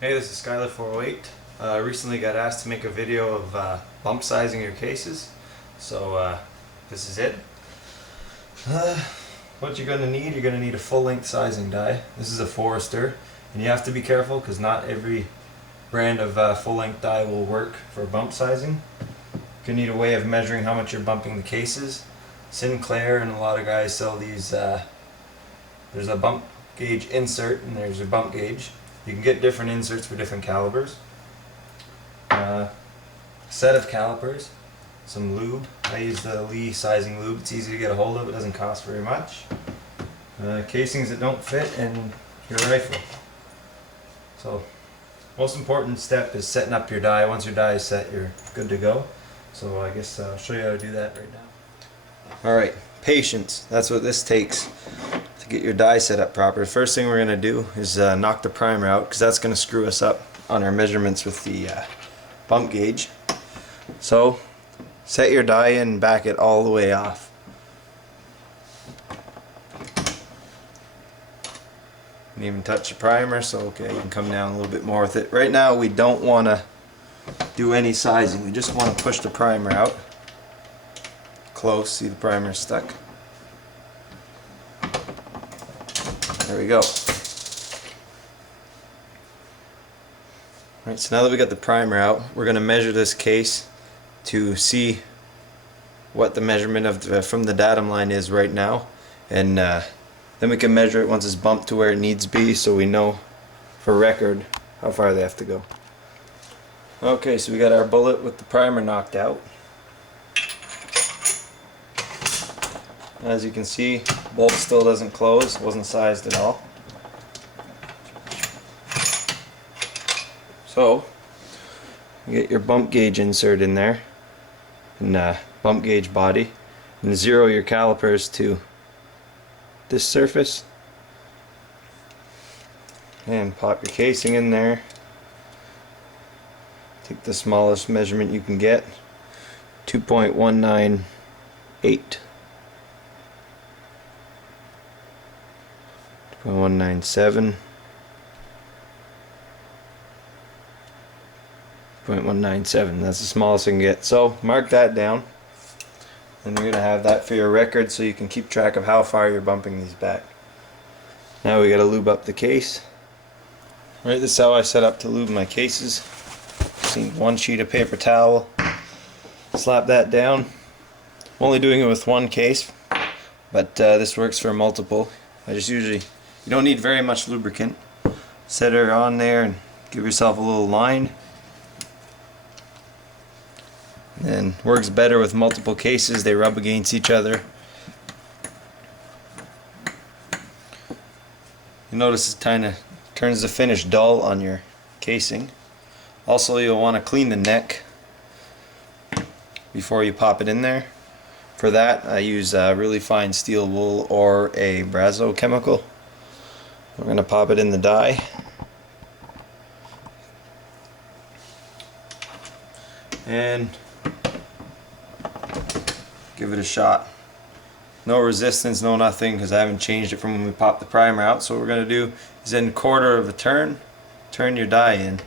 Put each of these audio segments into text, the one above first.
Hey, this is Skyler408. Recently got asked to make a video of bump sizing your cases, so this is it. What you're going to need a full-length sizing die. This is a Forester, and you have to be careful because not every brand of full-length die will work for bump sizing. You need a way of measuring how much you're bumping the cases. Sinclair and a lot of guys sell these, there's a bump gauge insert and there's a bump gauge. You can get different inserts for different calibers. Set of calipers, some lube. I use the Lee sizing lube. It's easy to get a hold of. It doesn't cost very much. Casings that don't fit, and your rifle. So, most important step is setting up your die. Once your die is set, you're good to go. So I guess I'll show you how to do that right now. Alright, patience. That's what this takes to get your die set up proper. The first thing we're going to do is knock the primer out, because that's going to screw us up on our measurements with the bump gauge. So set your die in and back it all the way off. You can even touch the primer, so okay, you can come down a little bit more with it. Right now we don't want to do any sizing, we just want to push the primer out. Close, see the primer stuck. There we go. Alright, so now that we got the primer out, we're going to measure this case to see what the measurement of from the datum line is right now, and then we can measure it once it's bumped to where it needs to be, so we know for record how far they have to go. Okay, so we got our bullet with the primer knocked out. As you can see, bolt still doesn't close, wasn't sized at all. So, you get your bump gauge insert in there, and bump gauge body, and zero your calipers to this surface, and pop your casing in there. Take the smallest measurement you can get, 2.198. 0.197, 0.197. That's the smallest I can get. So mark that down, and you're gonna have that for your record, so you can keep track of how far you're bumping these back. Now we gotta lube up the case. Right, this is how I set up to lube my cases. Just need one sheet of paper towel. Slap that down. I'm only doing it with one case, but this works for multiple. I just usually, you don't need very much lubricant. Set her on there and give yourself a little line. And works better with multiple cases, they rub against each other. You notice it kind of turns the finish dull on your casing. Also, you'll want to clean the neck before you pop it in there. For that, I use really fine steel wool or a Brazo chemical. We're going to pop it in the die. And give it a shot. No resistance, no nothing, because I haven't changed it from when we popped the primer out. So what we're going to do is, in quarter of a turn, turn your die in.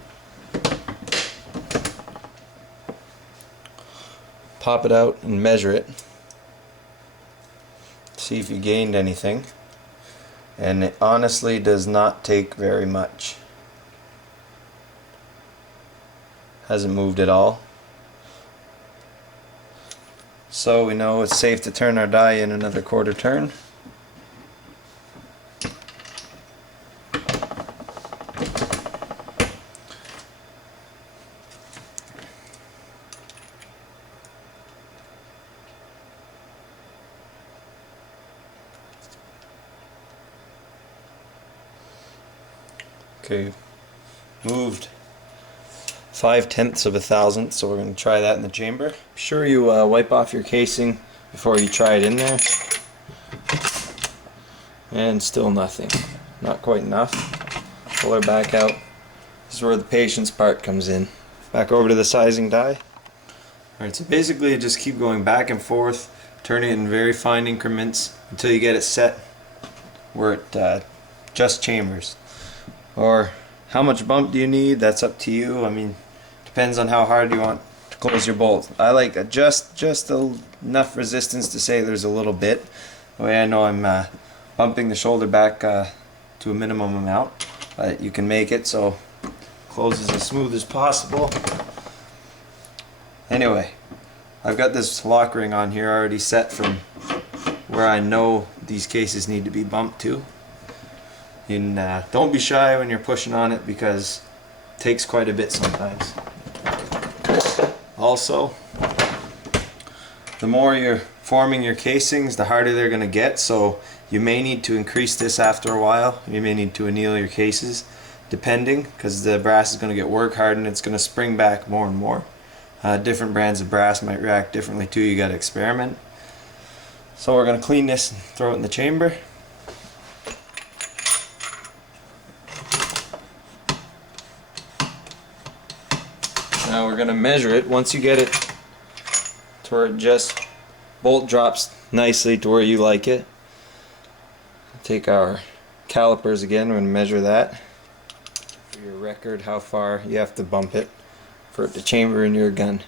Pop it out and measure it. See if you gained anything. And it honestly does not take very much. Hasn't moved at all. So we know it's safe to turn our die in another quarter turn. Okay, moved 5/10 of a thousandth, so we're going to try that in the chamber. Be sure you wipe off your casing before you try it in there. And still nothing. Not quite enough. Pull her back out. This is where the patience part comes in. Back over to the sizing die. Alright, so basically just keep going back and forth, turning it in very fine increments until you get it set where it just chambers. Or How much bump do you need? That's up to you. I mean, depends on how hard you want to close your bolt. I like just enough resistance to say there's a little bit. The way I know I'm bumping the shoulder back to a minimum amount, but you can make it so it closes as smooth as possible. Anyway, I've got this lock ring on here already set from where I know these cases need to be bumped to. And don't be shy when you're pushing on it, because it takes quite a bit sometimes. Also, the more you're forming your casings, the harder they're going to get, so you may need to increase this after a while. You may need to anneal your cases, depending, because the brass is going to get work hardened. It's going to spring back more and more. Different brands of brass might react differently too. You got to experiment. So we're going to clean this and throw it in the chamber. Now we're going to measure it. Once you get it to where it just bolt drops nicely to where you like it, take our calipers again. We're going to measure that for your record, how far you have to bump it for it to chamber in your gun.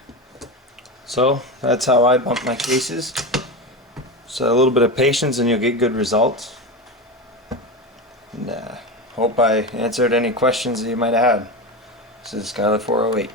So that's how I bump my cases. So a little bit of patience and you'll get good results. And hope I answered any questions that you might have had. This is Skylar 408.